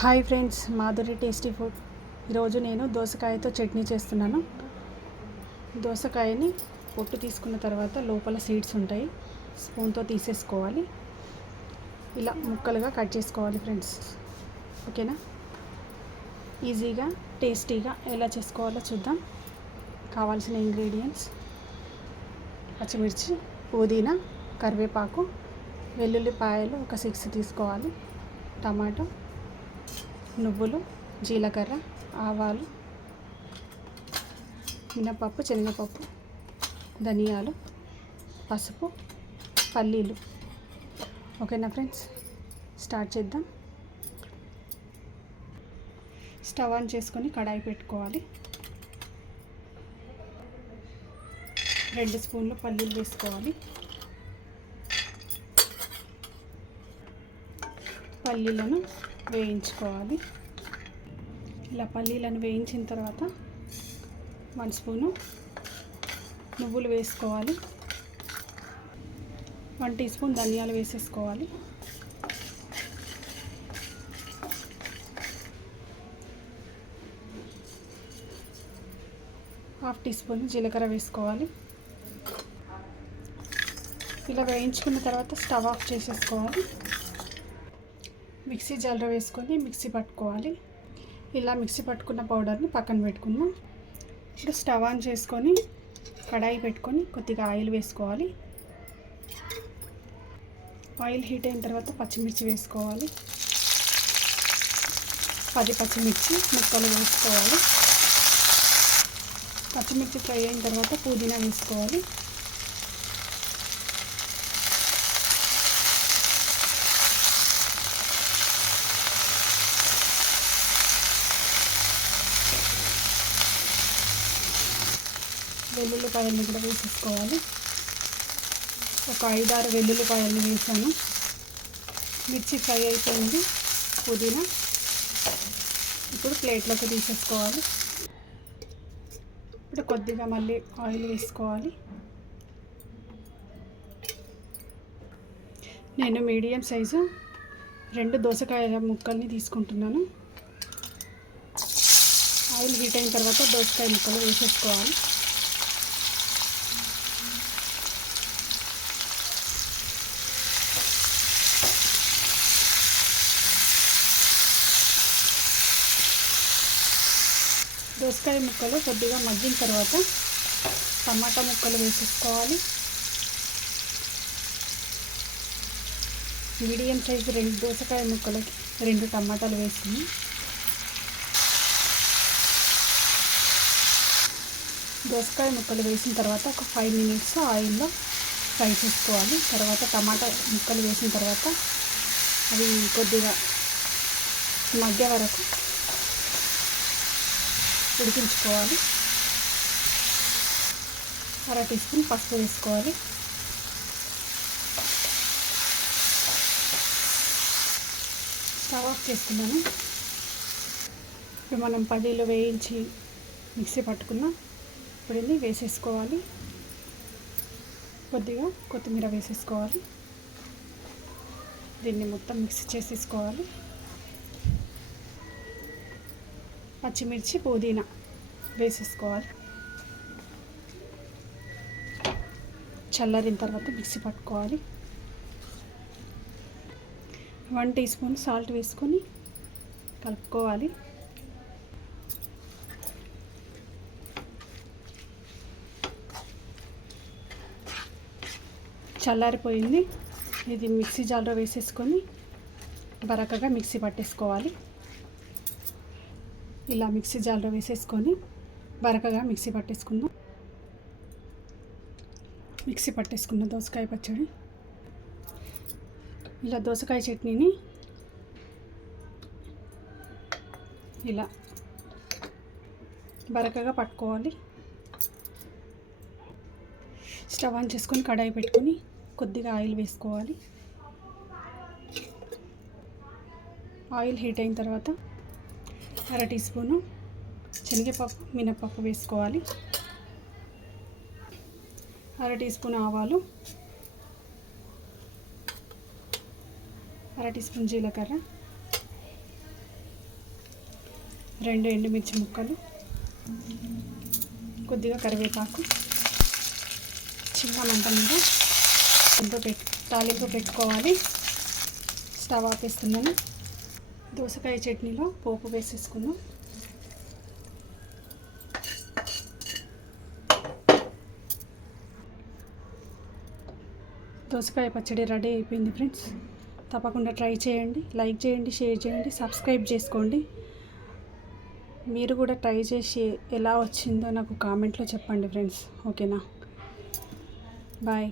Hi friends Madhuri tasty food. ఈరోజు నేను దోసకాయతో చట్నీ చేస్తున్నాను. దోసకాయని పొట్టు తీసుకున్న తర్వాత లోపల సీడ్స్ ఉంటాయి స్పూన్తో తీసేసుకోవాలి. ఇలా ముక్కలుగా కట్ చేసుకోవాలి ఫ్రెండ్స్. ఓకేనా? ఈజీగా టేస్టీగా ఎలా చేసుకోవాలో చూద్దాం. కావాల్సిన ఇంగ్రీడియంట్స్ పచ్చిమిర్చి పుదీనా కరివేపాకు వెల్లుల్లిపాయలు ఒక సిక్స్ తీసుకోవాలి టమాటో నువ్వులు జీలకర్ర ఆవాలు మినపప్పు శనగపప్పు ధనియాలు పసుపు పల్లీలు. ఓకేనా ఫ్రెండ్స్? స్టార్ట్ చేద్దాం. స్టవ్ ఆన్ చేసుకొని కడాయి పెట్టుకోవాలి. రెండు స్పూన్లు పల్లీలు వేసుకోవాలి. పల్లీలను వేయించుకోవాలి. ఇలా పల్లీలను వేయించిన తర్వాత వన్ స్పూను నువ్వులు వేసుకోవాలి. వన్ టీ స్పూన్ ధనియాలు వేసేసుకోవాలి. హాఫ్ టీ స్పూన్ జీలకర్ర వేసుకోవాలి. ఇలా వేయించుకున్న తర్వాత స్టవ్ ఆఫ్ చేసేసుకోవాలి. మిక్సీ జాలర వేసుకొని మిక్సీ పట్టుకోవాలి. ఇలా మిక్సీ పట్టుకున్న పౌడర్ని పక్కన పెట్టుకుందాం. ఇప్పుడు స్టవ్ ఆన్ చేసుకొని కడాయి పెట్టుకొని కొద్దిగా ఆయిల్ వేసుకోవాలి. ఆయిల్ హీట్ అయిన తర్వాత పచ్చిమిర్చి వేసుకోవాలి. పది పచ్చిమిర్చి ముక్కలు వేసుకోవాలి. పచ్చిమిర్చి ఫ్రై అయిన తర్వాత పుదీనా వేసుకోవాలి. వెల్లుల్లిపాయలను కూడా వేసేసుకోవాలి. ఒక ఐదారు వెల్లుల్లిపాయలను వేసాను. మిర్చి ఫ్రై అయిపోయింది పుదీనా. ఇప్పుడు ప్లేట్లోకి తీసేసుకోవాలి. ఇప్పుడు కొద్దిగా మళ్ళీ ఆయిల్ వేసుకోవాలి. నేను మీడియం సైజు రెండు దోసకాయల ముక్కల్ని తీసుకుంటున్నాను. ఆయిల్ హీట్ అయిన తర్వాత దోసకాయ ముక్కలు వేసేసుకోవాలి. దోసకాయ ముక్కలు కొద్దిగా మగ్గిన తర్వాత టమాటా ముక్కలు వేసేసుకోవాలి. మీడియం సైజు రెండు దోసకాయ ముక్కలకి రెండు టమాటాలు వేసుకుని దోసకాయ ముక్కలు వేసిన తర్వాత ఒక ఫైవ్ మినిట్స్ ఆయిల్లో ఫ్రై చేసుకోవాలి. తర్వాత టమాటా ముక్కలు వేసిన తర్వాత అవి కొద్దిగా మధ్య వరకు ఉడికించుకోవాలి. అర టీ స్పూన్ పసుపు వేసుకోవాలి. స్టవ్ ఆఫ్ చేసుకున్నాను. ఇప్పుడు మనం పల్లీలు వేయించి మిక్సీ పట్టుకున్న ఇప్పుడు ఇది వేసేసుకోవాలి. కొద్దిగా కొత్తిమీర వేసేసుకోవాలి. దీన్ని మొత్తం మిక్స్ చేసేసుకోవాలి. పచ్చిమిర్చి పుదీనా వేసేసుకోవాలి. చల్లారిన తర్వాత మిక్సీ పట్టుకోవాలి. వన్ టీ స్పూన్ సాల్ట్ వేసుకొని కలుపుకోవాలి. చల్లారిపోయింది. ఇది మిక్సీ జార్లో వేసేసుకొని బరకగా మిక్సీ పట్టేసుకోవాలి. ఇలా మిక్సీ జార్లో వేసేసుకొని బరకగా మిక్సీ పట్టేసుకుందాం. మిక్సీ పట్టేసుకున్న దోసకాయ పచ్చడి. ఇలా దోసకాయ చట్నీని ఇలా బరకగా పట్టుకోవాలి. స్టవ్ ఆన్ చేసుకొని కడాయి పెట్టుకొని కొద్దిగా ఆయిల్ వేసుకోవాలి. ఆయిల్ హీట్ అయిన తర్వాత అర టీ స్పూను శనగపప్పు మినపప్పు వేసుకోవాలి. అర టీ స్పూన్ ఆవాలు అర టీ స్పూన్ జీలకర్ర రెండు ఎండుమిర్చి ముక్కలు కొద్దిగా కరివేపాకు చిన్న మంట మీద తాలింపు పెట్ తాలింపు పెట్టుకోవాలి. స్టవ్ ఆపేస్తున్నాను. దోసకాయ చట్నీలో పోపు వేసేసుకుందాం. దోసకాయ పచ్చడి రెడీ అయిపోయింది ఫ్రెండ్స్. తప్పకుండా ట్రై చేయండి లైక్ చేయండి షేర్ చేయండి సబ్స్క్రైబ్ చేసుకోండి. మీరు కూడా ట్రై చేసి ఎలా వచ్చిందో నాకు కామెంట్లో చెప్పండి ఫ్రెండ్స్. ఓకేనా? బాయ్.